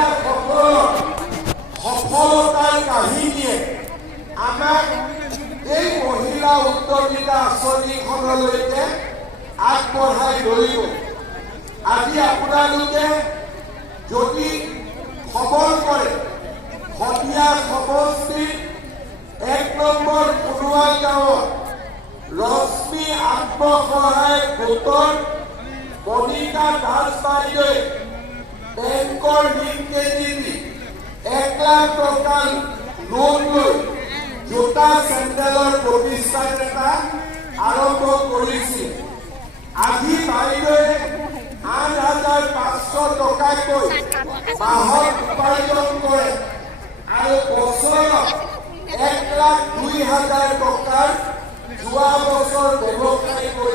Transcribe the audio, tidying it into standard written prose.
মহিলাসকলৰ সফলতাৰ কাহিনীয়ে আমাক এই মহিলা উদ্যমিতা আঁচনিখনলৈকে আগবঢ়াই লৈ গ'ল। আজি আপোনালোকে যদি খবৰ কৰে শদিয়া সমষ্টিৰ 1 নম্বৰ পুৰুৱা গাঁৱত ৰশ্মি আত্মসহায়ক গোটৰ মনিকা দাস বাইদেৱে বেংকৰ ঋণ কেজি দি 1 লাখ টকা লোন লৈ জোতা চেণ্ডেলৰ প্ৰতিষ্ঠান এটা আৰম্ভ কৰিছিল। আজি বাইদেৱে 8,500 টকাকৈ মাহত উপাৰ্জন কৰে আৰু বছৰত 1,02,000 টকাৰ যোৱা বছৰ ব্যৱসায় কৰি